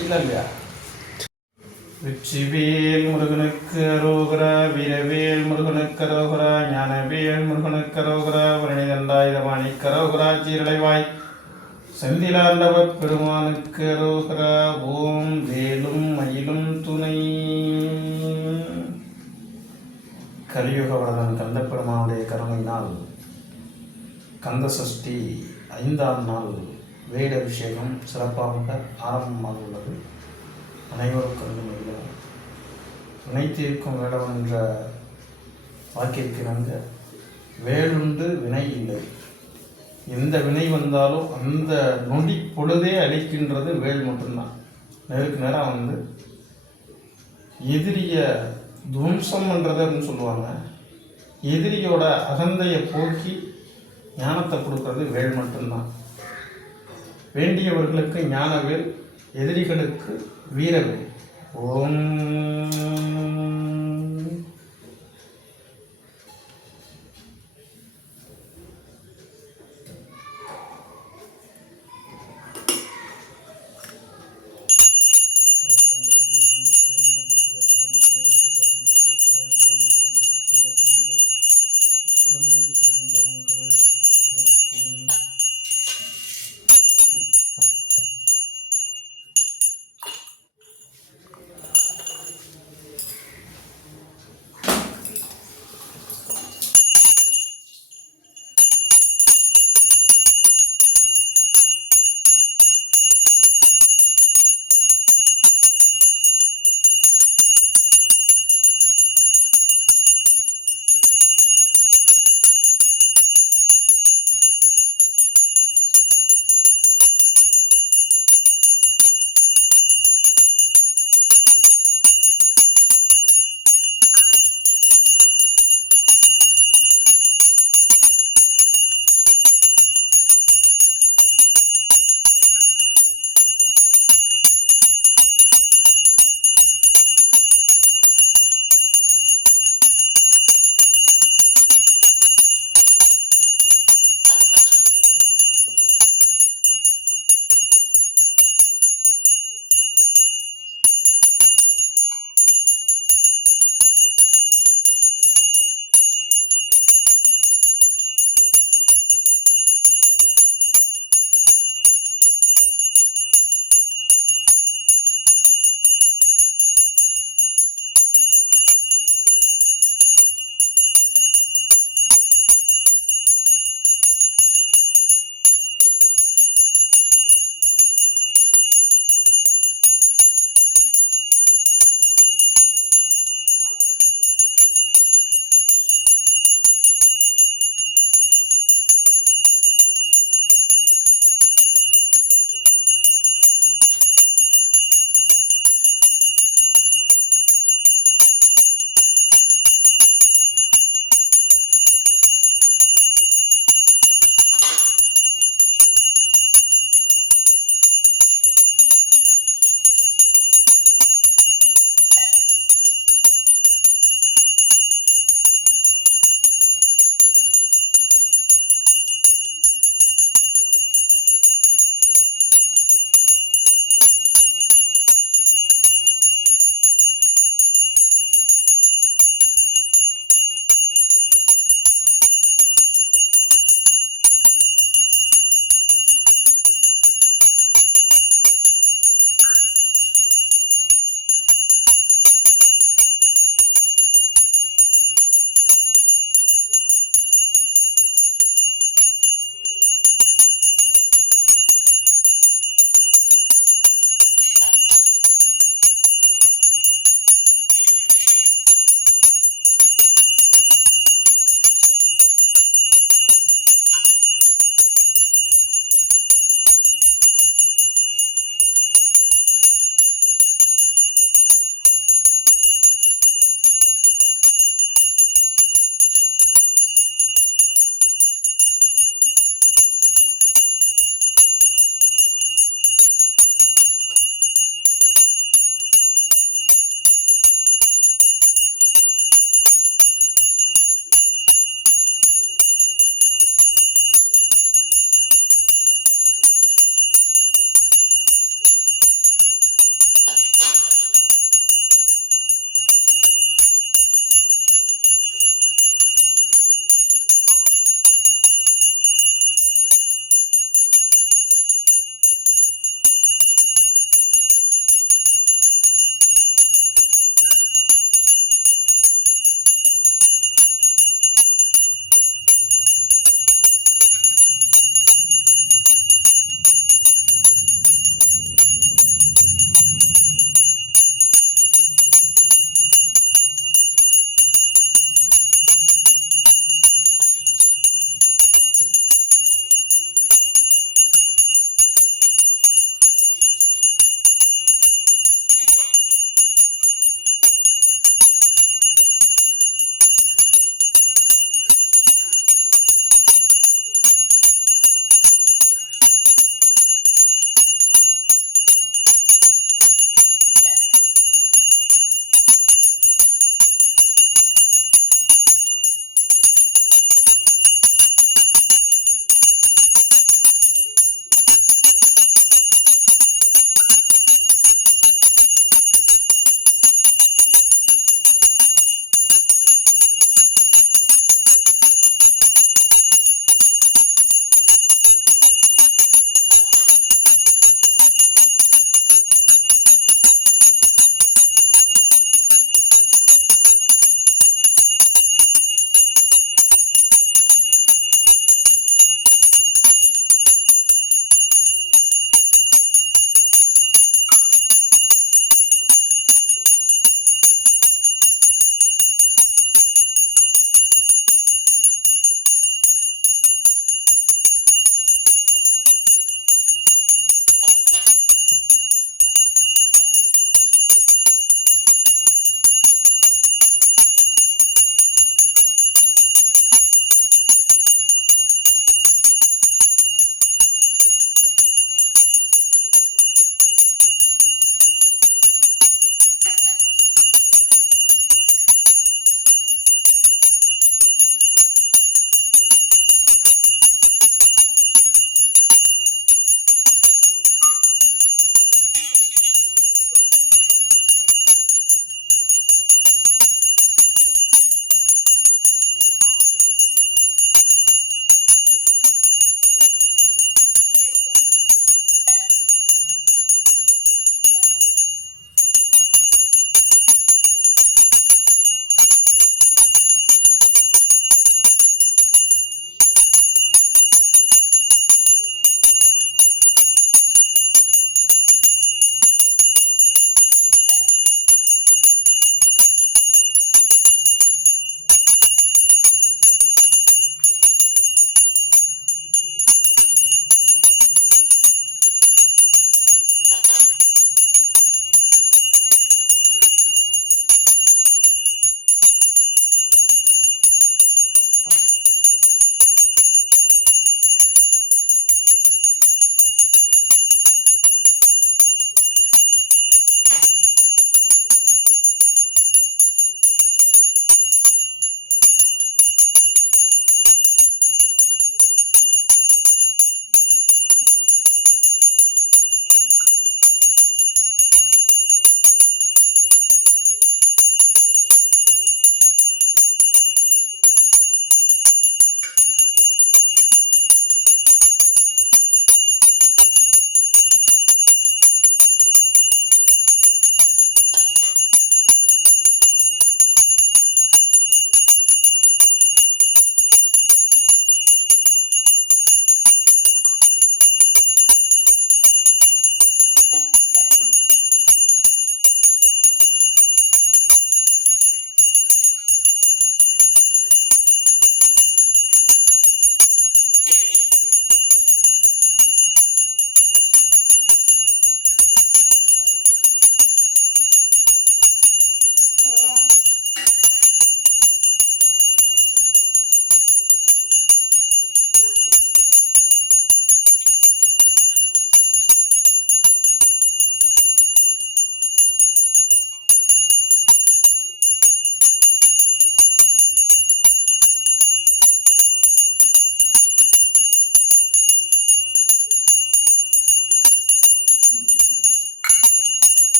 வந்துட்டீங்களா இல்லையா? வெற்றிவேல் முருகனுக்கு அரோகரா வீரவேல் முருகனுக்கு அரோகரா ஞானவேல் முருகனுக்கு அரோகரா வரணிதண்டாயுதவாணி கரோகரா சீரலைவாய் செந்திலாண்டவர் பெருமானுக்கு அரோகரா ஓம் வேலும் மயிலும் துணை. கலியுக வரதன் கந்த பெருமானுடைய கருணையினால் கந்த சஷ்டி ஐந்தாம் நாள் வேட அபிஷேகம் சிறப்பாக ஆரம்பமாக உள்ளது. அனைவரும் கண்டு மகிழவும் வினைத்தீர்க்கும் வேடம் என்ற வாக்கிற்கிணங்க வேலுண்டு வினை இல்லை. எந்த வினை வந்தாலும் அந்த நொடி பொழுதே அழிக்கின்றது வேல் மட்டும்தான். நேருக்கு நேரம் வந்து எதிரிய துவம்சம்ன்றது அப்படின்னு சொல்லுவாங்க. எதிரியோட அகந்தையை போக்கி ஞானத்தை கொடுக்கறது வேல் மட்டும்தான். வேண்டியவர்களுக்கு ஞானவேல் எதிரிகளுக்கு வீரவேல். ஓம்.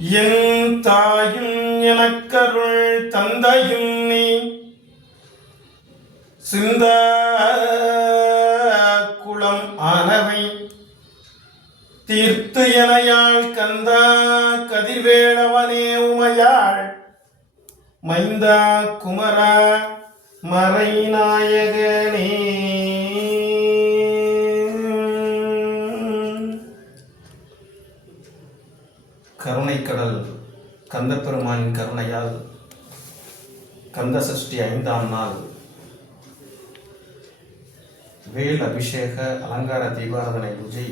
என் தாயும் எனக்கருள் தந்தையும் நீ. சிந்த குளம் ஆனவை. தீர்த்து எனையாள் கந்தா கதிர்வேளவனே உமையாள். மைந்தா குமரா மறைநாயகனே. பெருமானின் கருணையால் கந்த சஷ்டி ஐந்தாம் நாள். வேல் அபிஷேக அலங்கார தீபாராதனை பூஜை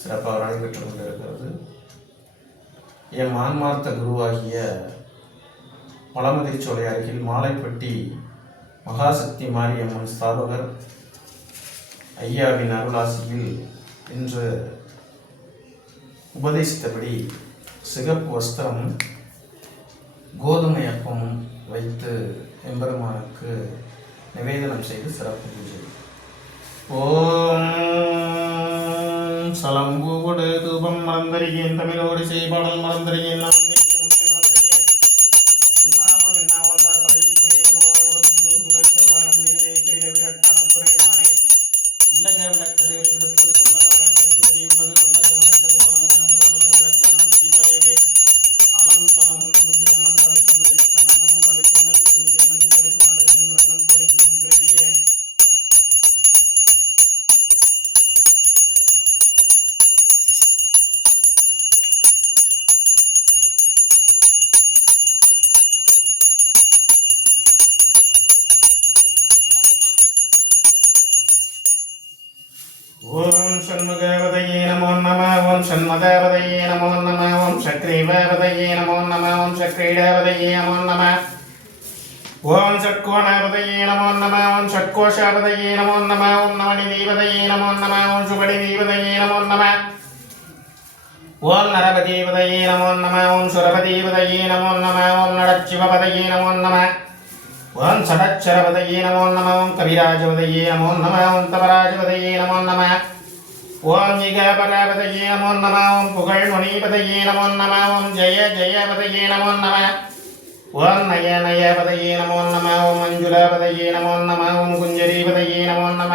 சிறப்பாக நடைபெற்று கொண்டிருக்கிறது. என் ஆன்மார்த்த குருவாகிய மலமதிர்ச்சோலை அருகில் மாலைப்பட்டி மகாசக்தி மாரியம்மன் ஸ்தாபகர் ஐயாவின் அருளாசியில் இன்று உபதேசித்தபடி சிகப்பு வஸ்திரம் கோதுமை அப்பம் வைத்து எம்பெருமானுக்கு நிவேதனம் செய்து சிறப்பு பூஜை. ஓம் சலம்பூடு தூபம் மறந்தறியேன் தமிழோடு செய்பாடல் மறந்தறியேன் ஓம் சண்முகவதையே நமோ நம ஓம் சண்மதவதையே நமோ நம ஓம் சக்ரீவதையே நமோ நம ஓம் சக்ரீடவதையே நமோ நம. ஓம் ஷட்கோணவதையே நமோ நம ஓம் ஷட்கோஷாவதையே நமோ நம ஓம் நவனி தீபதையே நமோ நம ஓம் சுபடி தீபதையே நமோ நம. ஓம் நரபதீபதையே நமோ நம ஓம் சுரபதீபதையே நமோ நம ஓம் நடச்சிவபதையே நமோ நம. ஓம் சடச்சரவதையே நமோ நம ஓம் கவிராஜவதையே நமோ நம ஓம் தவராஜவதையே நமோ நம. ஓம் ஈகபரவதையே நமோ நம ஓம் புகழ் முனிபதையே நமோ நம ஓம் ஜெய ஜெயபதையே நமோ நம. ஓம் நய நயபதையே நமோ நம ஓம் மஞ்சுளாபதையே நமோ நம ஓம் குஞ்சரீபதையே நமோ நம.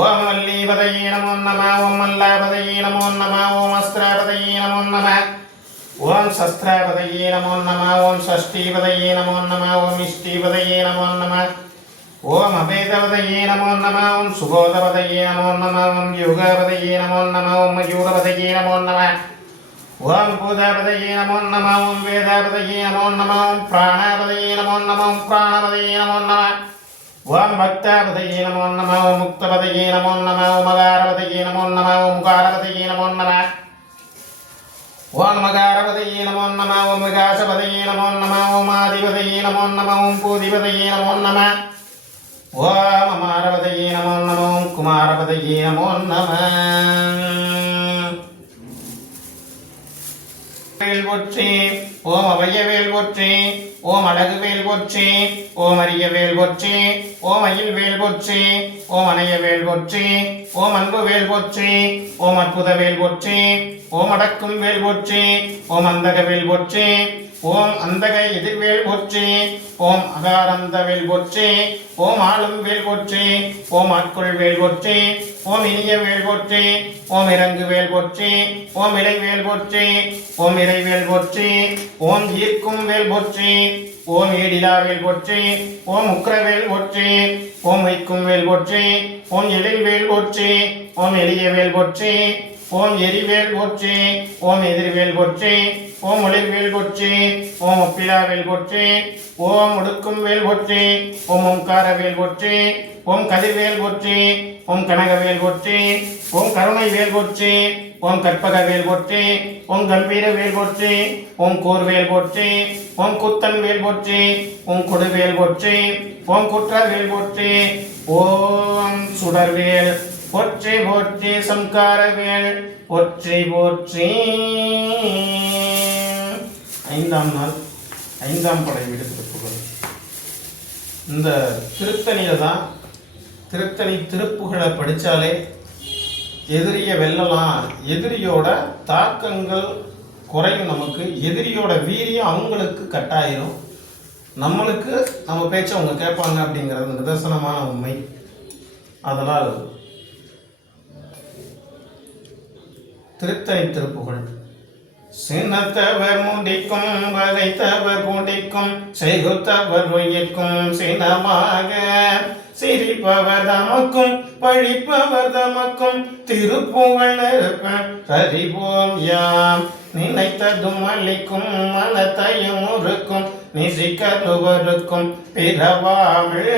ஓம் மல்லீபதையே நமோ நம ஓம் மல்லாபதையே நமோ நம ஓம் அஸ்திராபதையே நமோ நம. ஓம் சஸ்திராபதையே நமோ நம ஓம் ஷஷ்டீபதையே நமோ நம ஓம் இஷ்டீபதையே நமோ நம ஓம் அபேதவதையே நமோ நம ஓம் சுபோதவதையே நமோ நம ஓம் யுகவதையே நமோ நம ஓம் மயூரவதையே நமோ நம ஓம் பூதாபதையே நமோ நம ஓம் வேதாபதையே நமோ நம ஓம் பிராணாபதையே நமோ நம ஓம் பிராணபதையே நமோ நம ஓம் பக்தாபதையே நமோ நம ஓம் முக்தபதையே நமோ நம ஓம் மகாரபதையே நமோ நம ஓம் முகாரபதையே நமோ நம ஓம் மகாரபதையே நமோ நம ஓம் விகாசபதையே நமோ நம ஓம் ஆதிபதையே நமோ நம ஓம் பூதிபதையே நமோ நம ஓம் அமாரபதையே நமோ நம ஓம் குமாரபதையே நமோ நம வேல் போற்றி ஓம் அவையவேல் போற்றி ஓம் அழகு வேல் போற்றி ஓம் அரிய வேல் போற்றி ஓம் அயில் வேல் போற்றி ஓம் அணைய வேல் போற்றி ஓம் அன்பு வேல் போற்றி ஓம் அற்புத வேல் போற்றி ஓம் அடக்கும் வேல் போற்றி ஓம் அந்தக வேல் போற்றி ஓம் அந்தக எதிர்வேல் போற்றி ஓம் அகாரந்த வேல் போற்றி ஓம் ஆளும் வேல் போற்றி ஓம் ஆட்கொள் வேல் போற்றி ஓம் இனிய வேல் போற்றி ஓம் இறங்கு வேல் போற்றி ஓம் இடை வேல் போற்றி ஓம் இறை வேல் போற்றி ஓம் ஈர்க்கும் வேல் போற்றி ஓம் ஈடிலா வேல் போற்றி ஓம் உக்ரவேல் போற்றி ஓம் வைக்கும் வேல் போற்றி ஓம் எழில் வேல் போற்றி ஓம் எளிய வேல் போற்றி ஓம் எரிவேல் போற்றி ஓம் எதிர்வேல் போற்றி ஓம் ஒளிர்வேல் போற்றி ஓம் ஒப்பிலாவேல் போற்றி ஓம் ஒடுக்கும் வேல் போற்றி ஓம் ஓம்காரவேல் போற்றி ஓம் கதிர்வேல் போற்றி ஓம் கனகவேல் போற்றி ஓம் கருணை வேல் போற்றி ஓம் கற்பக வேல் போற்றி ஓம் கம்பீர வேல் போற்றி ஓம் கோர்வேல் போற்றி ஓம் குத்தன் வேல் போற்றி ஓம் கொடுவேல் போற்றி ஓம் குற்ற வேல் போற்றி ஓம் சுடர்வேல் போற்றி போற்றி சம்காரவேல். போற்றி போற்றி. ஐந்தாம் நாள் ஐந்தாம் படை வீடு திருப்புகள் இந்த திருத்தணியை தான் திருத்தணி திருப்புகளை படித்தாலே எதிரியை வெல்லலாம் எதிரியோட தாக்கங்கள் குறையும் நமக்கு எதிரியோட வீரியம் அவங்களுக்கு கட்டாயிரும். நம்மளுக்கு நம்ம பேச்சை அவங்க கேட்பாங்க அப்படிங்கிறது நிதர்சனமான உண்மை. அதனால் திருத்தை திருப்புகழ். சினத்தவர் முடிக்கும் வதைத்தவர் குடிக்கும் செய்குத்தவர் உயிர்க்கும் சினமாக சிரிப்பவர் தமக்கும் பழிப்பவர் தமக்கும் திருப்புகழ் நெருப்ப சரிவோம் யாம். நினைத்ததும் அளிக்கும் மனத்தையும் உருக்கும் நிசிக்கருவருக்கும் பிறவாமல்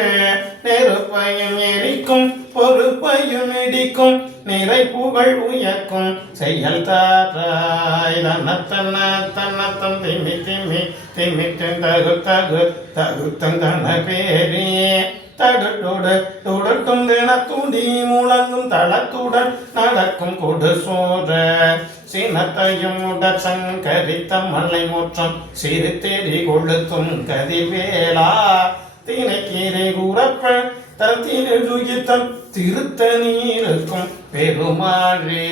நெருப்பையும் எரிக்கும் பொறுப்பையும் இடிக்கும். நிறை புகழ் உயர்க்கும். செயல் தாராய் தன்ன தன்ன திமி திமி திமித்தின் தகு தகு தகுத்தன் தன பேரே. தடுட்டுடு துடட்டும் தின தினத்துடி முழங்கும் தளத்துடன் நடக்கும் கொடு சோற சினத்தையும் உடற் சங்கரித்த மலை முற்றம் சிறு தெரி கொளுத்தும் கதிவேலா. தினைக்கீரை கூறப்ப தத்தினுகித்தம் திருத்த நீருக்கும் பெருமாளே.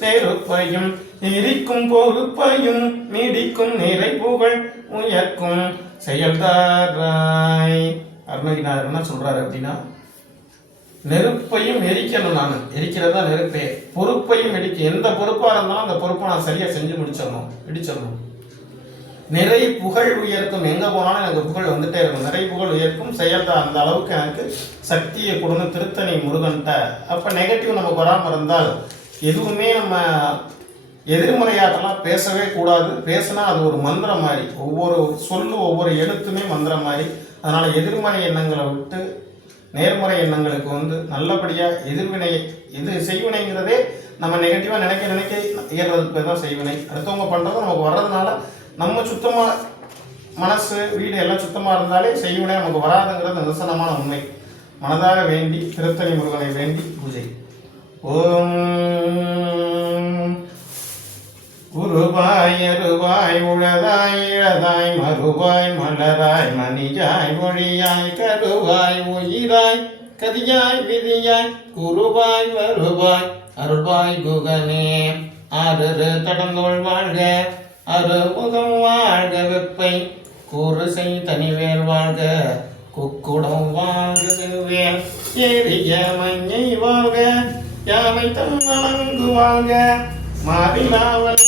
நெருப்பையும் எரிக்கும் பொறுப்பையும் நீடிக்கும் நிறை புகழ் உயர்க்கும் செயல்தாராய். அருணகிரிநாதர் என்ன சொல்றாரு அப்படின்னா நெருப்பையும் எரிக்கணும் நான். எரிக்கிறதா நெருப்பே. பொறுப்பையும் எரிக்க எந்த பொறுப்பாக இருந்தாலும் அந்த பொறுப்பை நான் சரியாக செஞ்சு முடிச்சிடணும். இடிச்சிடணும். நிறை புகழ் உயர்க்கும் எங்கே போனாலும் எனக்கு புகழ் வந்துட்டே இருக்கும். நிறை புகழ் உயர்க்கும் செயல்தான். அந்த அளவுக்கு எனக்கு சக்தியை கொடுங்க. திருத்தணி முருகன்ட்ட. அப்போ நெகட்டிவ் நமக்கு வராமல் இருந்தால் எதுவுமே நம்ம எதிர்மறையாட்டெல்லாம் பேசவே கூடாது. பேசினா அது ஒரு மந்திரம் மாதிரி. ஒவ்வொரு சொல்லு ஒவ்வொரு எழுத்துமே மந்திரம் மாதிரி. அதனால் எதிர்மறை எண்ணங்களை விட்டு நேர்முறை எண்ணங்களுக்கு வந்து நல்லபடியாக எதிர்வினை எது செய்வினைங்கிறதே நம்ம நெகட்டிவாக நினைக்க நினைக்க இயறதுக்கு பேர் தான் செய்வினை. அடுத்தவங்க பண்ணுறது நமக்கு வர்றதுனால நம்ம சுத்தமாக மனசு வீடு எல்லாம் சுத்தமாக இருந்தாலே செய்வினை நமக்கு வராதுங்கிறது நிதர்சனமான உண்மை. மனதாக வேண்டி திருத்தணி முருகனை வேண்டி பூஜை. ஓம் குருவாய் அருவாய் உழதாய் இழதாய் மறுவாய் மலராய் மணியாய் மொழியாய் கருவாய் உயிராய் கதியாய் விதியாய் குருவாய் வருவாய் அருள்வாய் குகனே. ஆறு தடங்கோள் வாழ்க அருமுகம் வாழ்க வெப்பை கூறு செய் தனிவேர் வாழ்க குக்குடம் வாழ்க செவ்வேல் ஏறிய மஞ்சை வாழ்க யானை தன்னலங்கு வாழ்க மாறிலாவல்